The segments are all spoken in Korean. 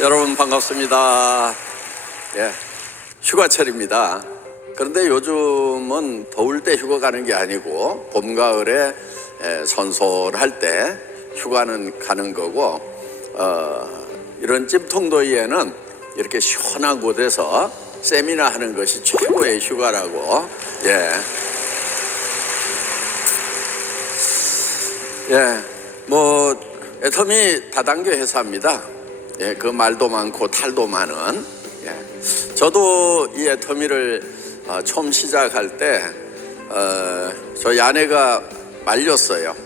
여러분 반갑습니다. 휴가철입니다. 그런데 요즘은 더울 때 휴가 가는 게 아니고 봄, 가을에 선선할 때 휴가는 가는 거고, 이런 찜통더위에는 이렇게 시원한 곳에서 세미나 하는 것이 최고의 휴가라고. 애터미 다단계 회사입니다. 그 말도 많고 탈도 많은. 저도 이 애터미를 처음 시작할 때 저희 아내가 말렸어요.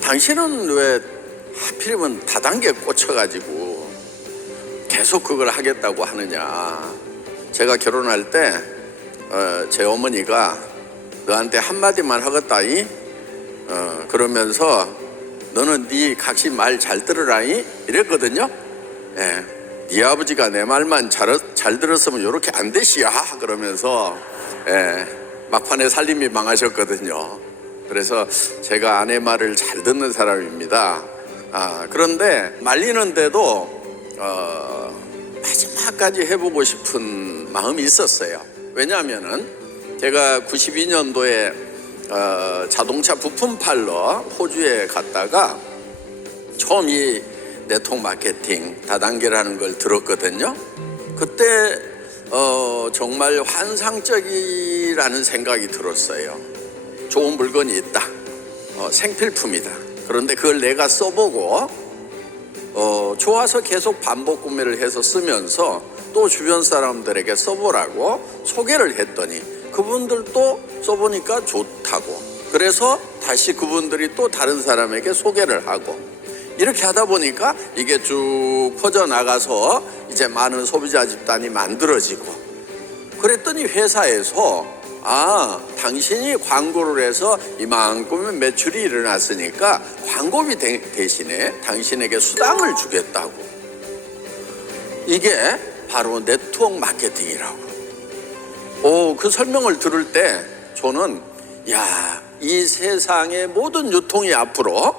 당신은 왜 하필이면 다단계에 꽂혀가지고 계속 그걸 하겠다고 하느냐. 제가 결혼할 때 제 어머니가 너한테 한마디만 하겠다이, 그러면서 너는 네 각시 말 잘 들으라이 이랬거든요. 네 아버지가 내 말만 잘 들었으면 요렇게 안 되시야 그러면서 막판에 살림이 망하셨거든요. 그래서 제가 아내 말을 잘 듣는 사람입니다. 그런데 말리는데도 마지막까지 해보고 싶은 마음이 있었어요. 왜냐하면은 제가 92년도에 자동차 부품 팔러 호주에 갔다가 처음 이 네트워크 마케팅 다단계라는 걸 들었거든요. 그때 정말 환상적이라는 생각이 들었어요. 좋은 물건이 있다, 생필품이다. 그런데 그걸 내가 써보고 좋아서 계속 반복 구매를 해서 쓰면서 또 주변 사람들에게 써보라고 소개를 했더니 그분들도 써보니까 좋다고, 그래서 다시 그분들이 또 다른 사람에게 소개를 하고, 이렇게 하다 보니까 이게 쭉 퍼져나가서 이제 많은 소비자 집단이 만들어지고, 그랬더니 회사에서 당신이 광고를 해서 이만큼의 매출이 일어났으니까 광고비 대신에 당신에게 수당을 주겠다고. 이게 바로 네트워크 마케팅이라고. 그 설명을 들을 때 저는 이 세상의 모든 유통이 앞으로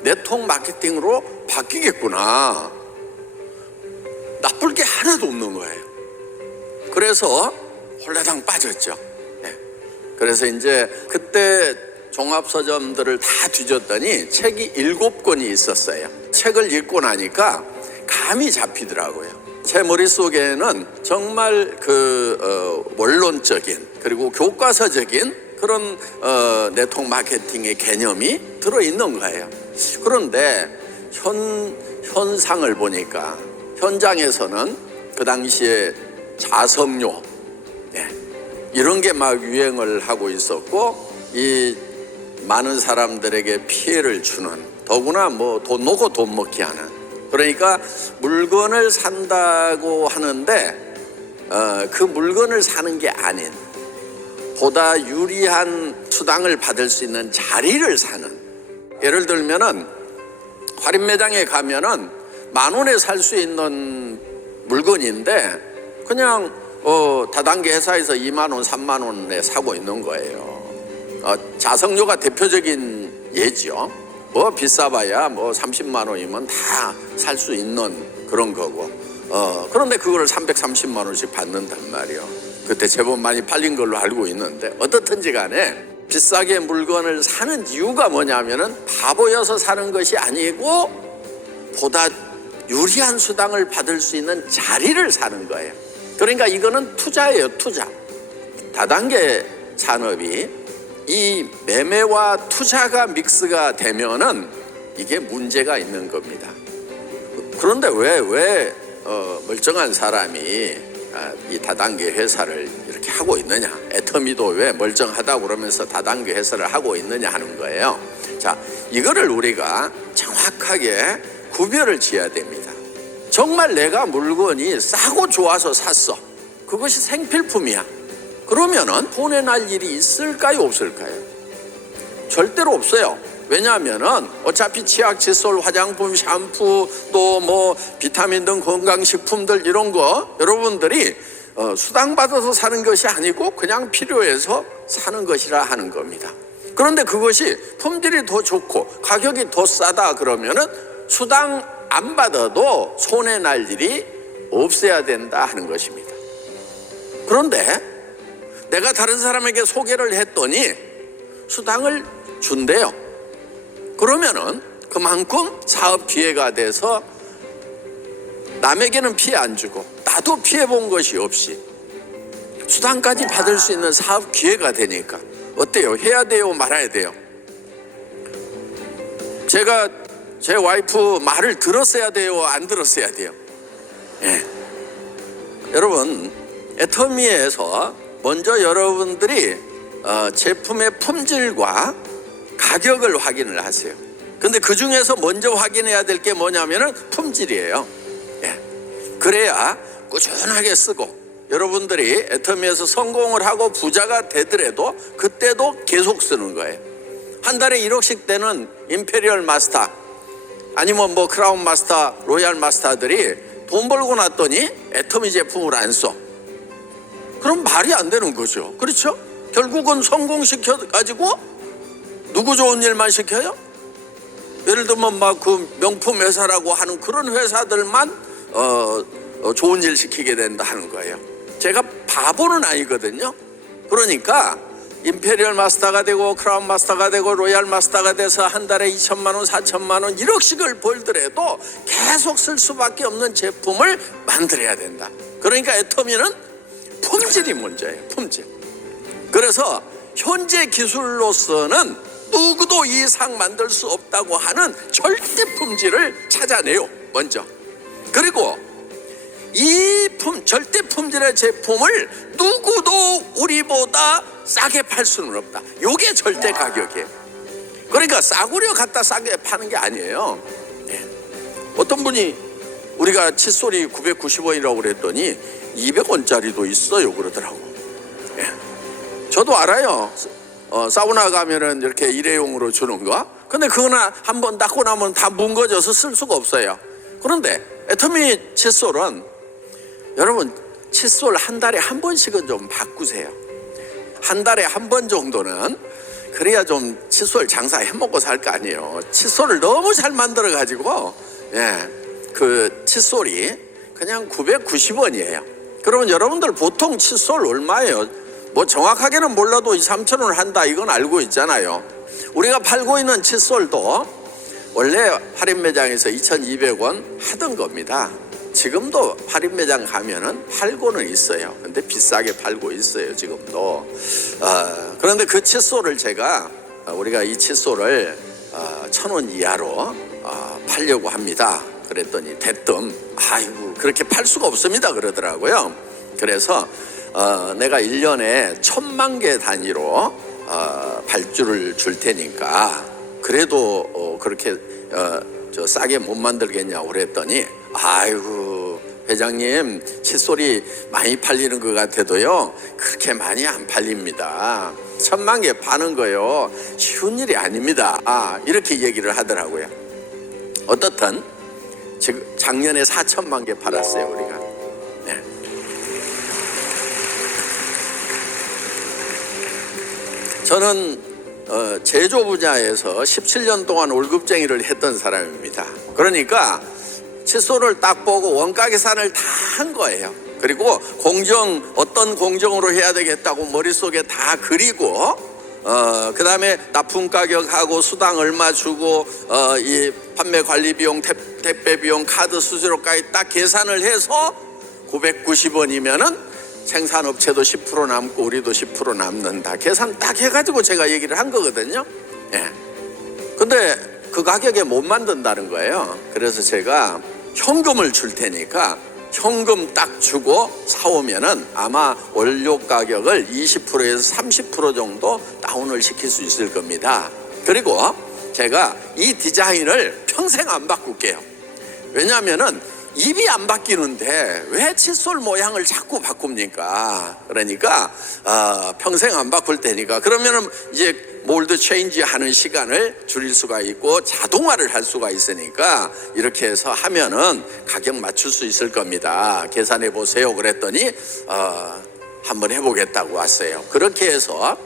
네트워크 마케팅으로 바뀌겠구나. 나쁠 게 하나도 없는 거예요. 그래서 홀라당 빠졌죠. 그래서 이제 그때 종합서점들을 다 뒤졌더니 책이 7권이 있었어요. 책을 읽고 나니까 감이 잡히더라고요. 제 머릿속에는 정말 원론적인 그리고 교과서적인 그런 네트워크 마케팅의 개념이 들어있는 거예요. 그런데 현상을 보니까 현장에서는 그 당시에 자석료 이런 게 막 유행을 하고 있었고, 이 많은 사람들에게 피해를 주는, 더구나 돈 놓고 돈 먹기 하는, 그러니까 물건을 산다고 하는데 그 물건을 사는 게 아닌 보다 유리한 수당을 받을 수 있는 자리를 사는. 예를 들면은 할인 매장에 가면은 10,000원에 살 수 있는 물건인데 그냥 다단계 회사에서 20,000원, 30,000원에 사고 있는 거예요. 자석료가 대표적인 예죠. 비싸봐야 30만 원이면 다 살 수 있는 그런 거고, 그런데 그거를 330만 원씩 받는단 말이에요. 그때 제법 많이 팔린 걸로 알고 있는데, 어떻든지 간에 비싸게 물건을 사는 이유가 뭐냐면은 바보여서 사는 것이 아니고 보다 유리한 수당을 받을 수 있는 자리를 사는 거예요. 그러니까 이거는 투자예요, 투자. 다단계 산업이 이 매매와 투자가 믹스가 되면은 이게 문제가 있는 겁니다. 그런데 왜 멀쩡한 사람이 이 다단계 회사를 이렇게 하고 있느냐, 애터미도 왜 멀쩡하다고 그러면서 다단계 회사를 하고 있느냐 하는 거예요. 자, 이거를 우리가 정확하게 구별을 지어야 됩니다. 정말 내가 물건이 싸고 좋아서 샀어, 그것이 생필품이야. 그러면은 돈에 날 일이 있을까요, 없을까요? 절대로 없어요. 왜냐하면은 어차피 치약, 칫솔, 화장품, 샴푸, 또 비타민 등 건강식품들 이런 거 여러분들이 수당받아서 사는 것이 아니고 그냥 필요해서 사는 것이라 하는 겁니다. 그런데 그것이 품질이 더 좋고 가격이 더 싸다 그러면은 수당 안 받아도 손해 날 일이 없어야 된다 하는 것입니다. 그런데 내가 다른 사람에게 소개를 했더니 수당을 준대요. 그러면은 그만큼 사업 기회가 돼서 남에게는 피해 안 주고 나도 피해 본 것이 없이 수당까지 받을 수 있는 사업 기회가 되니까 어때요? 해야 돼요? 말아야 돼요? 제가 제 와이프 말을 들었어야 돼요? 안 들었어야 돼요? 예. 여러분, 애터미에서 먼저 여러분들이 제품의 품질과 가격을 확인을 하세요. 근데 그 중에서 먼저 확인해야 될 게 뭐냐면은 품질이에요. 예. 그래야 꾸준하게 쓰고 여러분들이 애터미에서 성공을 하고 부자가 되더라도 그때도 계속 쓰는 거예요. 한 달에 1억씩 되는 임페리얼 마스터 아니면 뭐 크라운 마스터, 로얄 마스터들이 돈 벌고 났더니 애터미 제품을 안 써. 그럼 말이 안 되는 거죠. 그렇죠? 결국은 성공시켜 가지고 누구 좋은 일만 시켜요? 예를 들면 막 그 명품 회사라고 하는 그런 회사들만 좋은 일 시키게 된다 하는 거예요. 제가 바보는 아니거든요. 그러니까 임페리얼 마스터가 되고 크라운 마스터가 되고 로얄 마스터가 돼서 한 달에 2천만 원, 4천만 원 1억씩을 벌더라도 계속 쓸 수밖에 없는 제품을 만들어야 된다. 그러니까 애터미는 품질이 문제예요. 품질. 그래서 현재 기술로서는 누구도 이상 만들 수 없다고 하는 절대 품질을 찾아내요. 먼저. 그리고 이 절대 품질의 제품을 누구도 우리보다 싸게 팔 수는 없다. 이게 절대 가격이에요. 그러니까 싸구려 갖다 싸게 파는 게 아니에요. 네. 어떤 분이 우리가 칫솔이 990원이라고 그랬더니 200원짜리도 있어요 그러더라고. 네. 저도 알아요. 사우나 가면은 이렇게 일회용으로 주는 거. 근데 그거는 한번 닦고 나면 다 뭉거져서 쓸 수가 없어요. 그런데 애터미 칫솔은 여러분 칫솔 한 달에 한 번씩은 좀 바꾸세요. 한 달에 한 번 정도는 그래야 좀 칫솔 장사 해먹고 살 거 아니에요. 칫솔을 너무 잘 만들어 가지고 그 칫솔이 그냥 990원이에요. 그러면 여러분들 보통 칫솔 얼마예요? 뭐 정확하게는 몰라도 2, 3천 원 한다 이건 알고 있잖아요. 우리가 팔고 있는 칫솔도 원래 할인 매장에서 2,200원 하던 겁니다. 지금도 할인 매장 가면은 팔고는 있어요. 근데 비싸게 팔고 있어요 지금도. 그런데 그 칫솔을 제가 우리가 이 칫솔을 1,000원 이하로 팔려고 합니다. 그랬더니 대뜸 아이고 그렇게 팔 수가 없습니다 그러더라고요. 그래서 내가 1년에 1,000만 개 단위로 발주를 줄 테니까 그래도 그렇게 저 싸게 못 만들겠냐고 그랬더니 아이고 회장님 칫솔이 많이 팔리는 것 같아도요 그렇게 많이 안 팔립니다. 1,000만 개 파는 거요 쉬운 일이 아닙니다. 이렇게 얘기를 하더라고요. 어떻든 지금 작년에 4천만 개 팔았어요 우리가. 네. 저는 제조 분야에서 17년 동안 월급쟁이를 했던 사람입니다. 그러니까 칫솔을 딱 보고 원가 계산을 다 한 거예요. 그리고 어떤 공정으로 해야 되겠다고 머릿속에 다 그리고 그 다음에 납품 가격하고 수당 얼마 주고 이 판매 관리 비용, 택배 비용, 카드 수수료까지 딱 계산을 해서 990원이면은 생산업체도 10% 남고 우리도 10% 남는다. 계산 딱 해가지고 제가 얘기를 한 거거든요. 예. 근데 그 가격에 못 만든다는 거예요. 그래서 제가 현금을 줄 테니까 현금 딱 주고 사오면은 아마 원료 가격을 20%에서 30% 정도 다운을 시킬 수 있을 겁니다. 그리고 제가 이 디자인을 평생 안 바꿀게요. 왜냐하면은 입이 안 바뀌는데 왜 칫솔 모양을 자꾸 바꿉니까? 그러니까 평생 안 바꿀 테니까 그러면은 이제 몰드 체인지 하는 시간을 줄일 수가 있고 자동화를 할 수가 있으니까 이렇게 해서 하면은 가격 맞출 수 있을 겁니다. 계산해 보세요. 그랬더니 한번 해보겠다고 왔어요. 그렇게 해서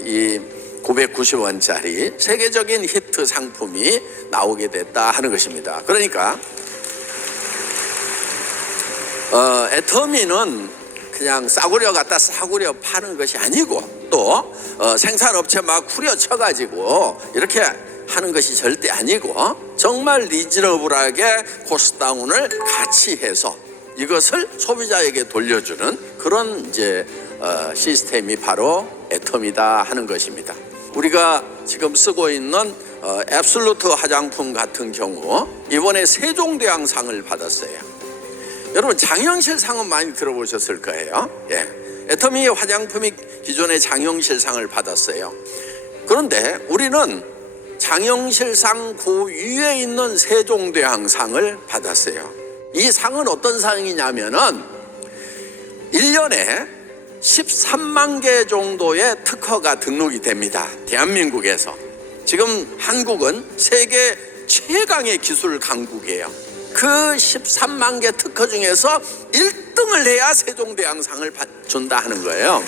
이 990원짜리 세계적인 히트 상품이 나오게 됐다 하는 것입니다. 그러니까 애터미는 그냥 싸구려 갖다 싸구려 파는 것이 아니고 또 생산업체 막 후려쳐가지고 이렇게 하는 것이 절대 아니고 정말 리즈너블하게 코스트다운을 같이 해서 이것을 소비자에게 돌려주는 그런 이제 시스템이 바로 애터미다 하는 것입니다. 우리가 지금 쓰고 있는 앱솔루트 화장품 같은 경우 이번에 세종대왕상을 받았어요. 여러분 장영실상은 많이 들어보셨을 거예요. 예. 애터미 화장품이 기존에 장영실상을 받았어요. 그런데 우리는 장영실상 그 위에 있는 세종대왕상을 받았어요. 이 상은 어떤 상이냐면은 1년에 13만 개 정도의 특허가 등록이 됩니다. 대한민국에서. 지금 한국은 세계 최강의 기술 강국이에요. 그 13만 개 특허 중에서 1등을 해야 세종대왕상을 준다 하는 거예요.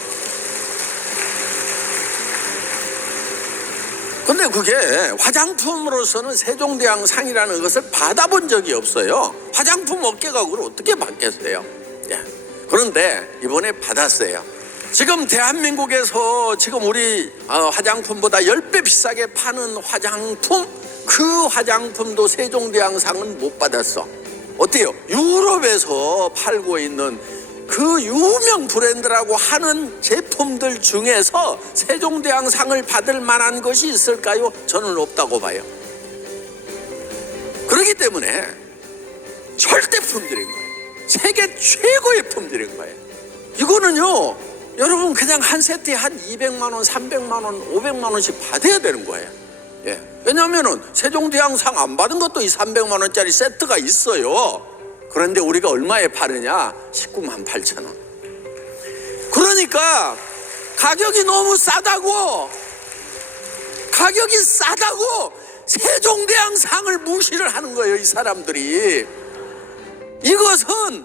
근데 그게 화장품으로서는 세종대왕상이라는 것을 받아본 적이 없어요. 화장품 업계가 그걸 어떻게 받겠어요? 예. 그런데 이번에 받았어요. 지금 대한민국에서 지금 우리 화장품보다 10배 비싸게 파는 화장품, 그 화장품도 세종대왕상은 못 받았어. 어때요? 유럽에서 팔고 있는 그 유명 브랜드라고 하는 제품들 중에서 세종대왕상을 받을 만한 것이 있을까요? 저는 없다고 봐요. 그렇기 때문에 절대 품들인 거예요. 세계 최고의 품들인 거예요. 이거는요, 여러분 그냥 한 세트에 한 200만 원, 300만 원, 500만 원씩 받아야 되는 거예요. 예. 왜냐하면은 세종대왕상 안 받은 것도 이 300만 원짜리 세트가 있어요. 그런데 우리가 얼마에 파느냐? 19만 8천 원. 그러니까 가격이 너무 싸다고, 가격이 싸다고 세종대왕상을 무시를 하는 거예요, 이 사람들이. 이것은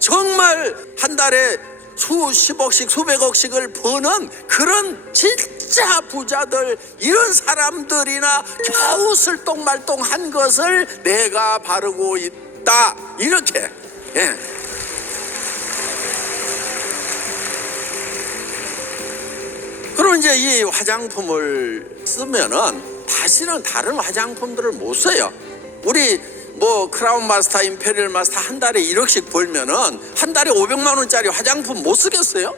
정말 한 달에 수십억씩 수백억씩을 버는 그런 진짜 부자들, 이런 사람들이나 겨우 쓸똥말똥한 것을 내가 바르고 있다, 이렇게. 예. 그럼 이제 이 화장품을 쓰면은 다시는 다른 화장품들을 못 써요. 우리 뭐 크라운 마스터, 임페리얼 마스터 한 달에 1억씩 벌면은 한 달에 500만 원짜리 화장품 못 쓰겠어요?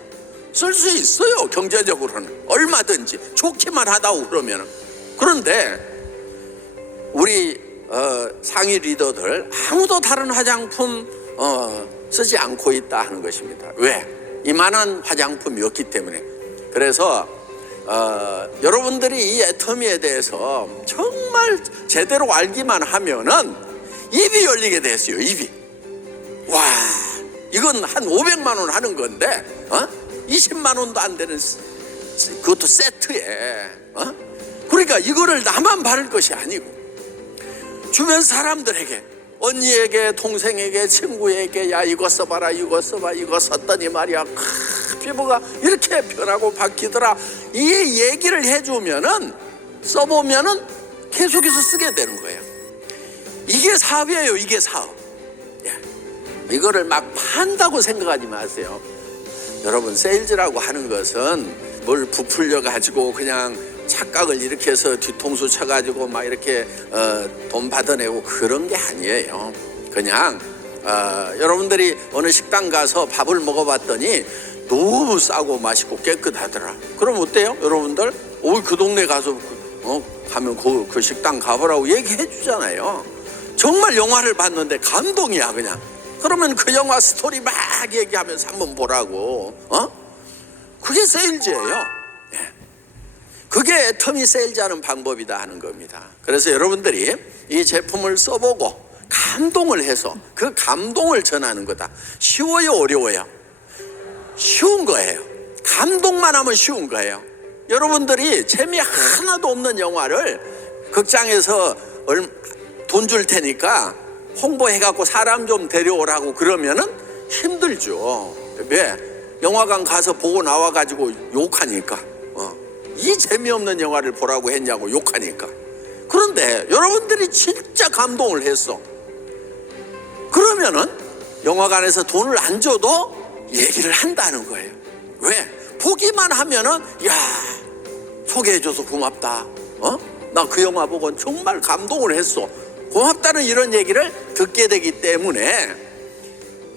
쓸 수 있어요. 경제적으로는 얼마든지 좋기만 하다고 그러면은. 그런데 우리 상위 리더들 아무도 다른 화장품 쓰지 않고 있다 하는 것입니다. 왜? 이만한 화장품이었기 때문에. 그래서 여러분들이 이 애터미에 대해서 정말 제대로 알기만 하면은 입이 열리게 됐어요. 입이. 와, 이건 한 500만 원 하는 건데 20만 원도 안 되는, 그것도 세트에. 그러니까 이거를 나만 바를 것이 아니고 주변 사람들에게, 언니에게, 동생에게, 친구에게, 야 이거 써봐라, 이거 써봐, 이거 썼더니 말이야 피부가 이렇게 변하고 바뀌더라, 이 얘기를 해주면은, 써보면은 계속해서 쓰게 되는 거예요. 이게 사업이에요. 이게 사업. 이거를 막 판다고 생각하지 마세요. 여러분, 세일즈라고 하는 것은 뭘 부풀려 가지고 그냥 착각을 이렇게 해서 뒤통수 쳐가지고 막 이렇게 돈 받아내고 그런 게 아니에요. 그냥 여러분들이 어느 식당 가서 밥을 먹어봤더니 너무 싸고 맛있고 깨끗하더라. 그럼 어때요? 여러분들 그 동네 가서 가면 그 식당 가보라고 얘기해 주잖아요. 정말 영화를 봤는데 감동이야 그냥. 그러면 그 영화 스토리 막 얘기하면서 한번 보라고. 그게 세일즈예요. 그게 애터미 세일즈하는 방법이다 하는 겁니다. 그래서 여러분들이 이 제품을 써보고 감동을 해서 그 감동을 전하는 거다. 쉬워요, 어려워요? 쉬운 거예요. 감동만 하면 쉬운 거예요. 여러분들이 재미 하나도 없는 영화를 극장에서 돈 줄 테니까 홍보해갖고 사람 좀 데려오라고 그러면은 힘들죠. 왜? 영화관 가서 보고 나와가지고 욕하니까. 이 재미없는 영화를 보라고 했냐고 욕하니까. 그런데 여러분들이 진짜 감동을 했어. 그러면은 영화관에서 돈을 안 줘도 얘기를 한다는 거예요. 왜? 보기만 하면은 야, 소개해줘서 고맙다. 나 그 영화 보고 정말 감동을 했어. 고맙다는 이런 얘기를 듣게 되기 때문에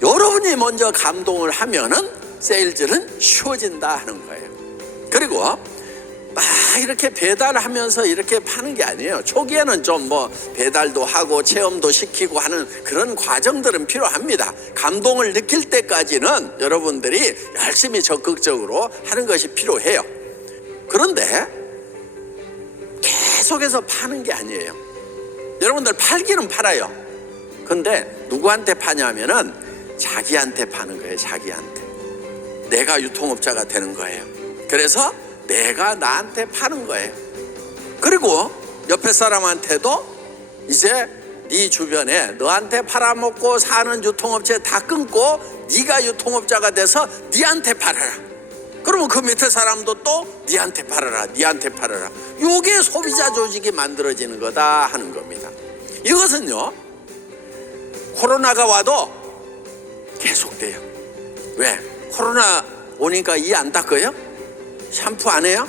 여러분이 먼저 감동을 하면은 세일즈는 쉬워진다 하는 거예요. 그리고 막 이렇게 배달하면서 이렇게 파는 게 아니에요. 초기에는 좀 뭐 배달도 하고 체험도 시키고 하는 그런 과정들은 필요합니다. 감동을 느낄 때까지는 여러분들이 열심히 적극적으로 하는 것이 필요해요. 그런데 계속해서 파는 게 아니에요. 여러분들 팔기는 팔아요. 근데 누구한테 파냐면은 자기한테 파는 거예요. 자기한테. 내가 유통업자가 되는 거예요. 그래서 내가 나한테 파는 거예요. 그리고 옆에 사람한테도 이제 네 주변에 너한테 팔아먹고 사는 유통업체 다 끊고 네가 유통업자가 돼서 네한테 팔아라. 그러면 그 밑에 사람도 또 네한테 팔아라, 네한테 팔아라. 이게 소비자 조직이 만들어지는 거다 하는 겁니다. 이것은요, 코로나가 와도 계속돼요. 왜? 코로나 오니까 이 안 닦아요? 샴푸 안 해요?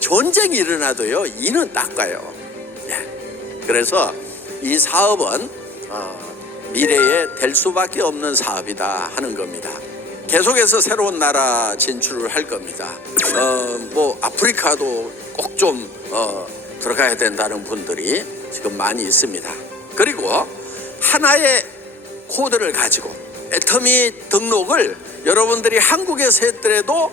전쟁이 일어나도요, 이는 닦아요. 그래서 이 사업은 미래에 될 수밖에 없는 사업이다 하는 겁니다. 계속해서 새로운 나라 진출을 할 겁니다. 뭐 아프리카도 꼭 좀 들어가야 된다는 분들이 지금 많이 있습니다. 그리고 하나의 코드를 가지고 애터미 등록을 여러분들이 한국에서 했더라도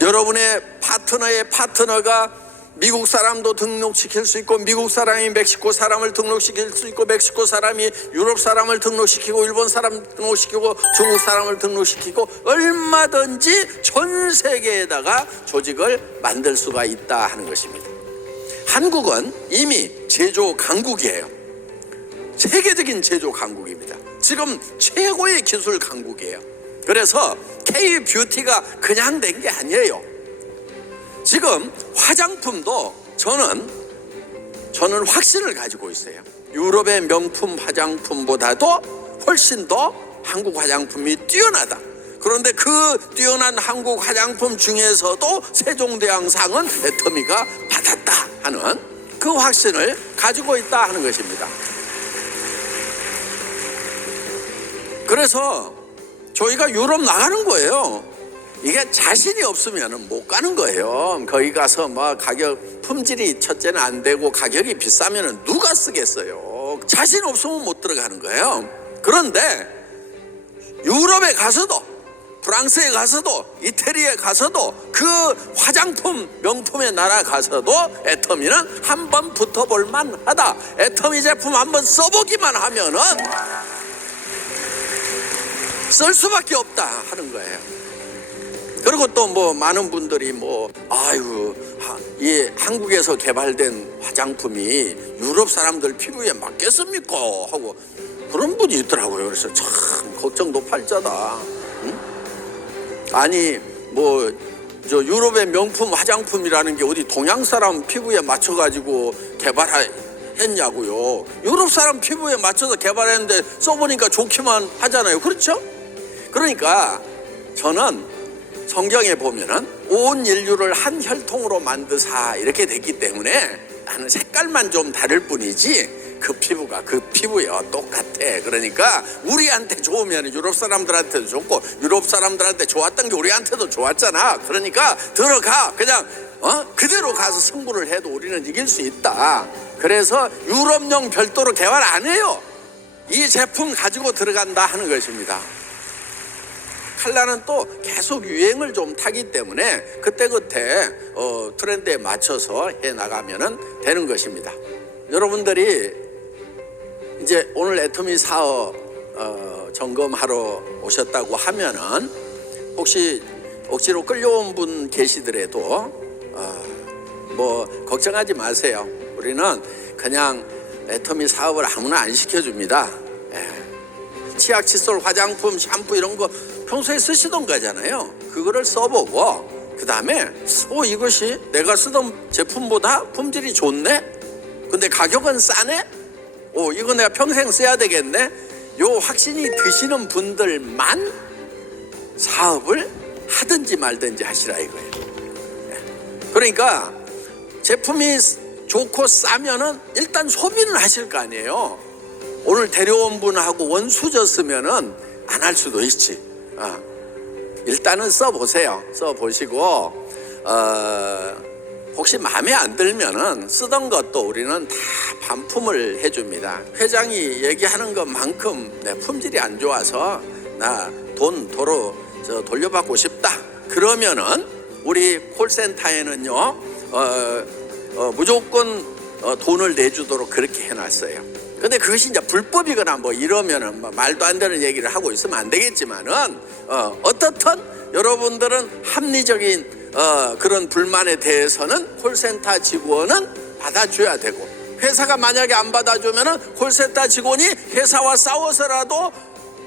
여러분의 파트너의 파트너가 미국 사람도 등록시킬 수 있고, 미국 사람이 멕시코 사람을 등록시킬 수 있고, 멕시코 사람이 유럽 사람을 등록시키고, 일본 사람 등록시키고, 중국 사람을 등록시키고, 얼마든지 전 세계에다가 조직을 만들 수가 있다 하는 것입니다. 한국은 이미 제조 강국이에요. 세계적인 제조 강국입니다. 지금 최고의 기술 강국이에요. 그래서 K-뷰티가 그냥 된 게 아니에요. 지금 화장품도 저는 확신을 가지고 있어요. 유럽의 명품 화장품보다도 훨씬 더 한국 화장품이 뛰어나다. 그런데 그 뛰어난 한국 화장품 중에서도 세종대왕상은 애터미가 받았다 하는 그 확신을 가지고 있다 하는 것입니다. 그래서 저희가 유럽 나가는 거예요. 이게 자신이 없으면 못 가는 거예요. 거기 가서 막 가격, 품질이 첫째는 안 되고 가격이 비싸면 누가 쓰겠어요. 자신 없으면 못 들어가는 거예요. 그런데 유럽에 가서도, 프랑스에 가서도, 이태리에 가서도, 그 화장품 명품의 나라 가서도 애터미는 한번 붙어볼 만하다. 애터미 제품 한번 써보기만 하면은 쓸 수밖에 없다 하는 거예요. 그리고 또 뭐 많은 분들이 이 한국에서 개발된 화장품이 유럽 사람들 피부에 맞겠습니까? 하고 그런 분이 있더라고요. 그래서 참 걱정도 팔자다. 응? 아니 저 유럽의 명품 화장품이라는 게 어디 동양 사람 피부에 맞춰가지고 개발했냐고요. 유럽 사람 피부에 맞춰서 개발했는데 써보니까 좋기만 하잖아요. 그렇죠? 그러니까 저는 성경에 보면은 온 인류를 한 혈통으로 만드사 이렇게 됐기 때문에 나는 색깔만 좀 다를 뿐이지 그 피부가 그 피부예요. 똑같아. 그러니까 우리한테 좋으면 유럽 사람들한테도 좋고 유럽 사람들한테 좋았던 게 우리한테도 좋았잖아. 그러니까 들어가. 그냥 그대로 가서 승부를 해도 우리는 이길 수 있다. 그래서 유럽용 별도로 개발 안 해요. 이 제품 가지고 들어간다 하는 것입니다. 칼라는 또 계속 유행을 좀 타기 때문에 그때그때 트렌드에 맞춰서 해 나가면 되는 것입니다. 여러분들이 이제 오늘 애터미 사업 점검하러 오셨다고 하면은 혹시 억지로 끌려온 분 계시더라도 걱정하지 마세요. 우리는 그냥 애터미 사업을 아무나 안 시켜줍니다. 치약, 칫솔, 화장품, 샴푸 이런 거 평소에 쓰시던 거잖아요. 그거를 써보고 그 다음에 이것이 내가 쓰던 제품보다 품질이 좋네? 근데 가격은 싸네? 이거 내가 평생 써야 되겠네? 요 확신이 드시는 분들만 사업을 하든지 말든지 하시라 이거예요. 그러니까 제품이 좋고 싸면은 일단 소비는 하실 거 아니에요. 오늘 데려온 분하고 원수졌으면은 안 할 수도 있지. 일단은 써보세요. 써보시고 혹시 마음에 안 들면은 쓰던 것도 우리는 다 반품을 해줍니다. 회장이 얘기하는 것만큼 내 품질이 안 좋아서 나 돈 도로 돌려받고 싶다. 그러면은 우리 콜센터에는요 무조건 돈을 내주도록 그렇게 해놨어요. 근데 그것이 이제 불법이거나 뭐 이러면은 말도 안 되는 얘기를 하고 있으면 안 되겠지만은 어떻든 여러분들은 합리적인 그런 불만에 대해서는 콜센터 직원은 받아줘야 되고, 회사가 만약에 안 받아주면은 콜센터 직원이 회사와 싸워서라도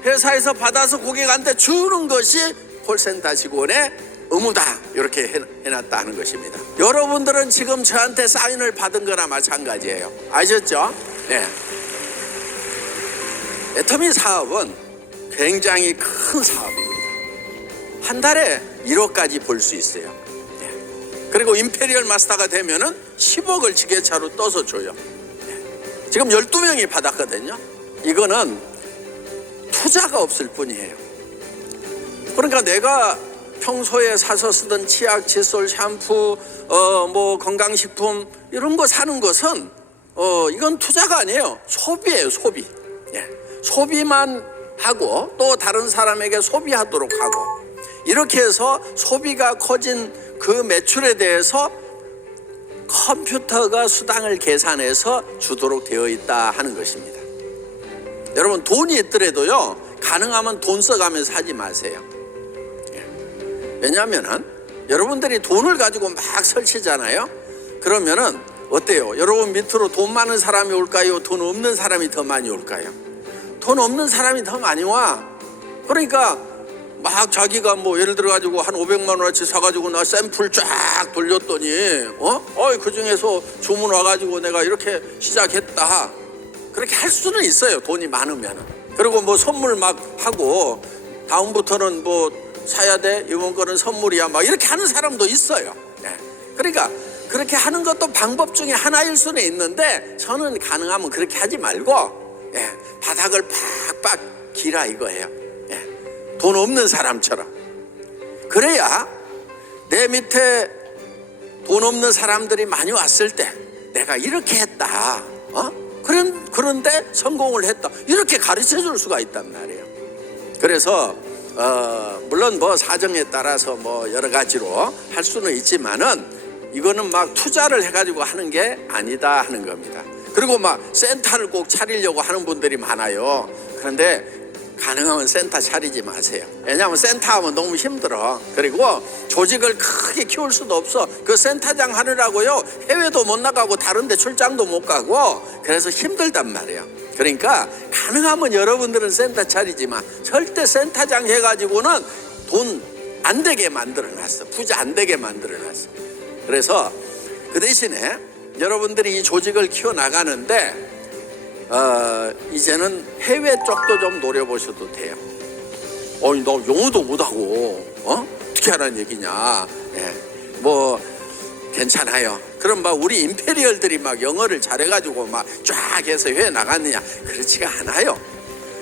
회사에서 받아서 고객한테 주는 것이 콜센터 직원의 의무다, 이렇게 해놨다 하는 것입니다. 여러분들은 지금 저한테 사인을 받은 거나 마찬가지예요. 아셨죠? 네. 애터미 사업은 굉장히 큰 사업입니다. 한 달에 1억까지 벌 수 있어요. 네. 그리고 임페리얼 마스터가 되면은 10억을 지게차로 떠서 줘요. 네. 지금 12명이 받았거든요. 이거는 투자가 없을 뿐이에요. 그러니까 내가 평소에 사서 쓰던 치약, 칫솔, 샴푸, 뭐 건강식품 이런 거 사는 것은 이건 투자가 아니에요. 소비예요, 소비. 예. 소비만 하고 또 다른 사람에게 소비하도록 하고, 이렇게 해서 소비가 커진 그 매출에 대해서 컴퓨터가 수당을 계산해서 주도록 되어 있다 하는 것입니다. 여러분, 돈이 있더라도요 가능하면 돈 써가면서 하지 마세요. 왜냐하면은 여러분들이 돈을 가지고 막 설치잖아요. 그러면은 어때요? 여러분 밑으로 돈 많은 사람이 올까요? 돈 없는 사람이 더 많이 올까요? 돈 없는 사람이 더 많이 와. 그러니까 막 자기가 뭐 예를 들어 가지고 한 500만 원어치 사가지고 나 샘플 쫙 돌렸더니 그 중에서 주문 와가지고 내가 이렇게 시작했다. 그렇게 할 수는 있어요, 돈이 많으면은. 그리고 뭐 선물 막 하고 다음부터는 뭐 사야 돼, 이번 거는 선물이야, 막 이렇게 하는 사람도 있어요. 네. 그러니까 그렇게 하는 것도 방법 중에 하나일 수는 있는데, 저는 가능하면 그렇게 하지 말고 바닥을 팍팍 기라 이거예요. 돈 없는 사람처럼. 그래야 내 밑에 돈 없는 사람들이 많이 왔을 때 내가 이렇게 했다, 그런데 성공을 했다, 이렇게 가르쳐 줄 수가 있단 말이에요. 그래서 물론 뭐 사정에 따라서 뭐 여러 가지로 할 수는 있지만은 이거는 막 투자를 해가지고 하는 게 아니다 하는 겁니다. 그리고 막 센터를 꼭 차리려고 하는 분들이 많아요. 그런데 가능하면 센터 차리지 마세요. 왜냐하면 센터 하면 너무 힘들어. 그리고 조직을 크게 키울 수도 없어. 그 센터장 하느라고요 해외도 못 나가고 다른 데 출장도 못 가고, 그래서 힘들단 말이에요. 그러니까 가능하면 여러분들은 센터 차리지 마. 절대 센터장 해가지고는 돈 안 되게 만들어놨어. 부자 안 되게 만들어놨어. 그래서 그 대신에 여러분들이 이 조직을 키워나가는데 이제는 해외 쪽도 좀 노려보셔도 돼요. 너 영어도 못하고 어떻게 하라는 얘기냐. 뭐 괜찮아요. 그럼 막 우리 임페리얼들이 막 영어를 잘해가지고 막 쫙 해서 해외 나갔느냐? 그렇지가 않아요.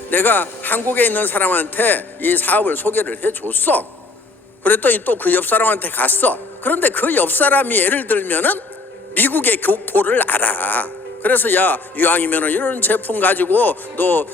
내가 한국에 있는 사람한테 이 사업을 소개를 해줬어. 그랬더니 또 그 옆 사람한테 갔어. 그런데 그 옆 사람이 예를 들면은 미국의 교포를 알아. 그래서 야, 이왕이면은 이런 제품 가지고 너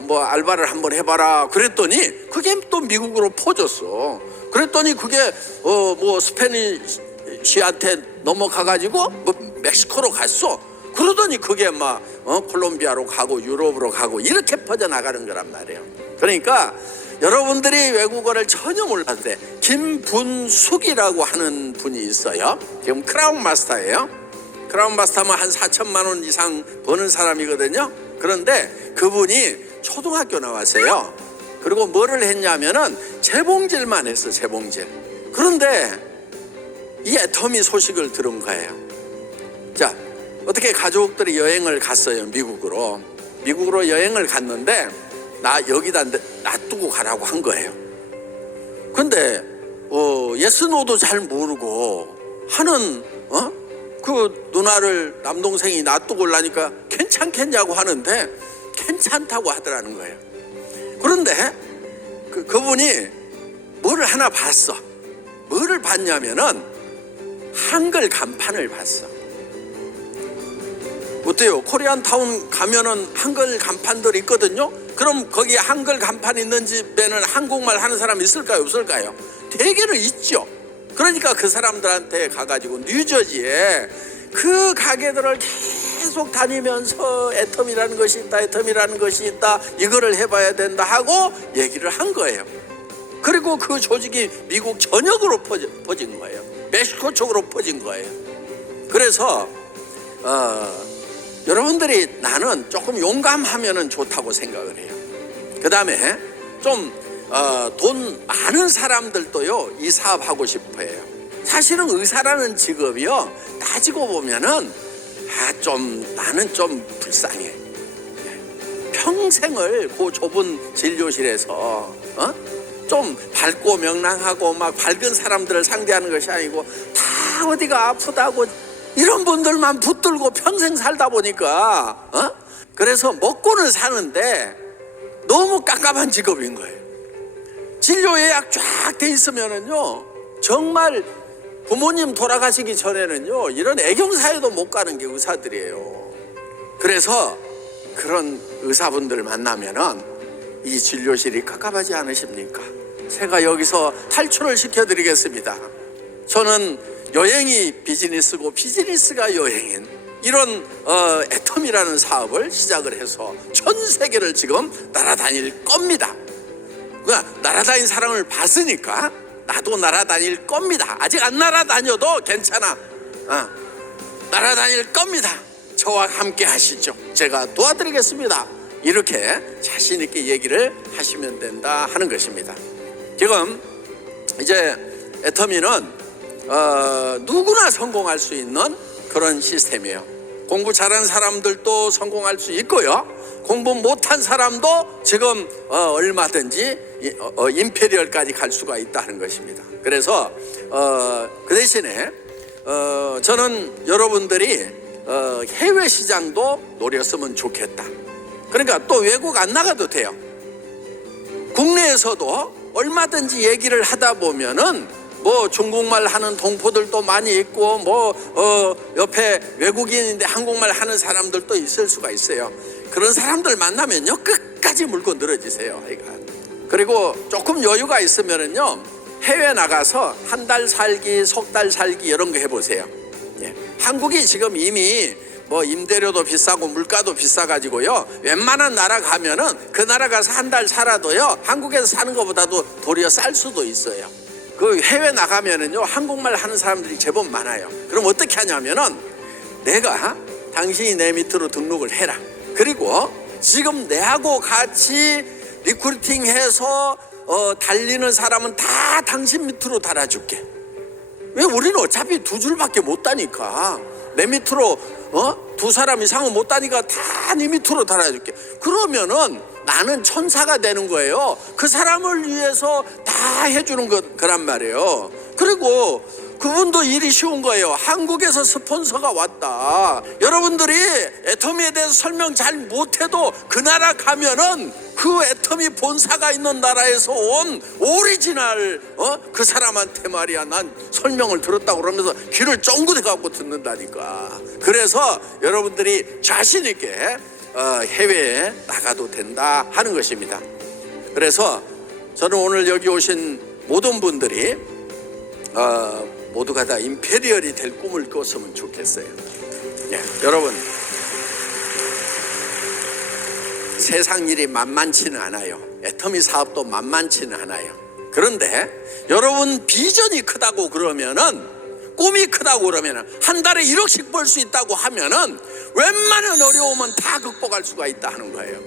뭐 알바를 한번 해봐라. 그랬더니 그게 또 미국으로 퍼졌어. 그랬더니 그게 뭐 스페니쉬한테 넘어가가지고 뭐 멕시코로 갔어. 그러더니 그게 막 콜롬비아로 가고 유럽으로 가고 이렇게 퍼져나가는 거란 말이에요. 그러니까 여러분들이 외국어를 전혀 몰랐는데, 김분숙이라고 하는 분이 있어요. 지금 크라운 마스터예요. 크라운 마스터면 한 4천만 원 이상 버는 사람이거든요. 그런데 그분이 초등학교 나왔어요. 그리고 뭐를 했냐면은 재봉질만 했어, 재봉질. 그런데 이 애터미 소식을 들은 거예요. 자, 어떻게 가족들이 여행을 갔어요. 미국으로 여행을 갔는데 나 여기다 놔두고 가라고 한 거예요. 근데 예스노도 잘 모르고 하는 그 누나를 남동생이 놔두고 오려니까 괜찮겠냐고 하는데 괜찮다고 하더라는 거예요. 그런데 그분이 뭐를 하나 봤어. 뭐를 봤냐면은 한글 간판을 봤어. 어때요? 코리안타운 가면은 한글 간판들 있거든요. 그럼 거기에 한글 간판 있는 집에는 한국말 하는 사람 있을까요? 없을까요? 대개는 있죠. 그러니까 그 사람들한테 가가지고 뉴저지에 그 가게들을 계속 다니면서 애텀이라는 것이 있다, 애텀이라는 것이 있다, 이거를 해봐야 된다 하고 얘기를 한 거예요. 그리고 그 조직이 미국 전역으로 퍼진 거예요. 멕시코 쪽으로 퍼진 거예요. 그래서 여러분들이 나는 조금 용감하면 좋다고 생각을 해요. 그 다음에 좀 돈 많은 사람들도요 이 사업 하고 싶어 해요. 사실은 의사라는 직업이요 따지고 보면은 나는 좀 불쌍해. 평생을 그 좁은 진료실에서 좀 밝고 명랑하고 막 밝은 사람들을 상대하는 것이 아니고 다 어디가 아프다고 이런 분들만 붙들고 평생 살다 보니까 그래서 먹고는 사는데 너무 깜깜한 직업인 거예요. 진료 예약 쫙 돼 있으면은요 정말 부모님 돌아가시기 전에는요 이런 애경사에도 못 가는 게 의사들이에요. 그래서 그런 의사분들 만나면은 이 진료실이 깝깝하지 않으십니까? 제가 여기서 탈출을 시켜드리겠습니다. 저는 여행이 비즈니스고 비즈니스가 여행인 이런 애텀이라는 사업을 시작을 해서 전 세계를 지금 날아다닐 겁니다. 날아다닌 사람을 봤으니까 나도 날아다닐 겁니다. 아직 안 날아다녀도 괜찮아. 날아다닐 겁니다. 저와 함께 하시죠. 제가 도와드리겠습니다. 이렇게 자신 있게 얘기를 하시면 된다 하는 것입니다. 지금 이제 애터미는 누구나 성공할 수 있는 그런 시스템이에요. 공부 잘하는 사람들도 성공할 수 있고요. 공부 못한 사람도 지금 얼마든지 임페리얼까지 갈 수가 있다는 것입니다. 그래서 그 대신에 저는 여러분들이 해외 시장도 노렸으면 좋겠다. 그러니까 또 외국 안 나가도 돼요. 국내에서도 얼마든지 얘기를 하다 보면은 뭐 중국말 하는 동포들도 많이 있고 옆에 외국인인데 한국말 하는 사람들도 있을 수가 있어요. 그런 사람들 만나면요 끝까지 물고 늘어지세요. 그리고 조금 여유가 있으면은요 해외 나가서 한 달 살기, 석 달 살기 이런 거 해보세요. 한국이 지금 이미 임대료도 비싸고 물가도 비싸가지고요 웬만한 나라 가면은 그 나라 가서 한 달 살아도요 한국에서 사는 것보다도 도리어 쌀 수도 있어요. 그 해외 나가면은요 한국말 하는 사람들이 제법 많아요. 그럼 어떻게 하냐면은 내가 당신이 내 밑으로 등록을 해라. 그리고 지금 내하고 같이 리크루팅해서 달리는 사람은 다 당신 밑으로 달아줄게. 왜? 우리는 어차피 두 줄밖에 못 다니까 내 밑으로 두 사람 이상은 못 다니까 다 네 밑으로 달아줄게. 그러면은 나는 천사가 되는 거예요. 그 사람을 위해서 다 해주는 거란 말이에요. 그리고 그분도 일이 쉬운 거예요. 한국에서 스폰서가 왔다. 여러분들이 애터미에 대해서 설명 잘 못해도 그 나라 가면은 그 애터미 본사가 있는 나라에서 온 오리지널 그 사람한테 말이야 난 설명을 들었다고 그러면서 귀를 쫑긋해 갖고 듣는다니까. 그래서 여러분들이 자신 있게 해외에 나가도 된다 하는 것입니다. 그래서 저는 오늘 여기 오신 모든 분들이 모두가 다 임페리얼이 될 꿈을 꿨으면 좋겠어요. 여러분 세상 일이 만만치는 않아요. 애터미 사업도 만만치는 않아요. 그런데 여러분 비전이 크다고 그러면은 꿈이 크다고 그러면은 한 달에 1억씩 벌 수 있다고 하면은 웬만한 어려움은 다 극복할 수가 있다 하는 거예요.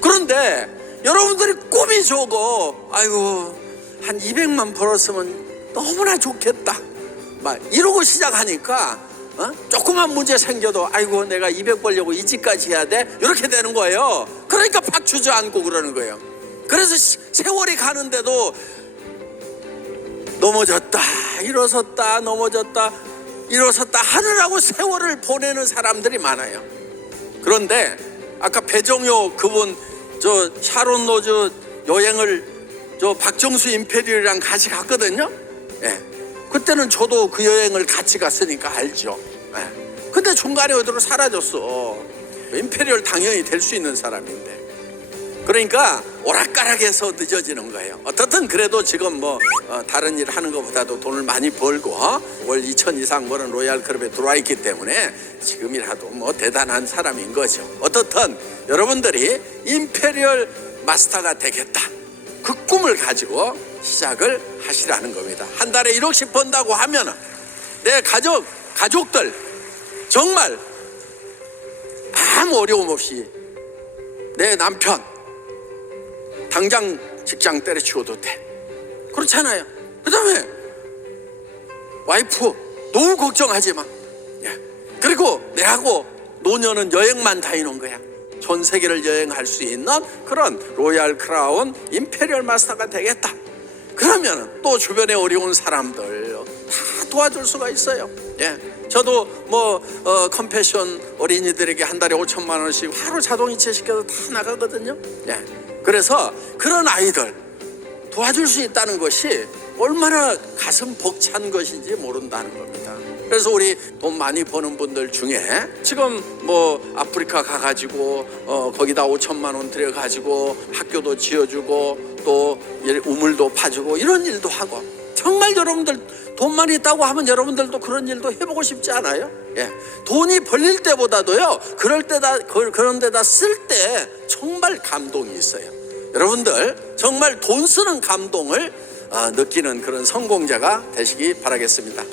그런데 여러분들이 꿈이 적어. 아이고 한 200만 벌었으면 너무나 좋겠다. 막 이러고 시작하니까 조그만 문제 생겨도 아이고 내가 200 벌려고 이 집까지 해야 돼? 이렇게 되는 거예요. 그러니까 팍 주저앉고 그러는 거예요. 그래서 세월이 가는데도 넘어졌다 일어섰다 넘어졌다 일어섰다 하느라고 세월을 보내는 사람들이 많아요. 그런데 아까 배정효 그분 저 샤론 로즈 여행을 저 박정수 임페리얼이랑 같이 갔거든요. 예. 그때는 저도 그 여행을 같이 갔으니까 알죠. 예. 근데 중간에 어디로 사라졌어. 임페리얼 당연히 될 수 있는 사람인데. 그러니까 오락가락해서 늦어지는 거예요. 어떻든 그래도 지금 뭐 다른 일 하는 것보다도 돈을 많이 벌고 월 2천 이상 버는 로얄 클럽에 들어와 있기 때문에 지금이라도 뭐 대단한 사람인 거죠. 어떻든 여러분들이 임페리얼 마스터가 되겠다 그 꿈을 가지고 시작을 하시라는 겁니다. 한 달에 1억씩 번다고 하면 내 가족들 정말 아무 어려움 없이 내 남편 당장 직장 때려치워도 돼. 그렇잖아요. 그 다음에 와이프 너무 걱정하지 마. 그리고 내하고 노년은 여행만 다니는 거야. 전 세계를 여행할 수 있는 그런 로얄 크라운 임페리얼 마스터가 되겠다. 그러면 또 주변에 어려운 사람들 다 도와줄 수가 있어요. 저도 뭐 컴패션 어린이들에게 한 달에 5천만 원씩 하루 자동이체 시켜서 다 나가거든요. 그래서 그런 아이들 도와줄 수 있다는 것이 얼마나 가슴 벅찬 것인지 모른다는 겁니다. 그래서 우리 돈 많이 버는 분들 중에 지금 뭐 아프리카 가가지고 거기다 5천만 원 들여가지고 학교도 지어주고 또 우물도 파주고 이런 일도 하고, 정말 여러분들 돈만 있다고 하면 여러분들도 그런 일도 해보고 싶지 않아요? 돈이 벌릴 때보다도요 그런 데다 쓸 때 정말 감동이 있어요. 여러분들 정말 돈 쓰는 감동을 느끼는 그런 성공자가 되시기 바라겠습니다.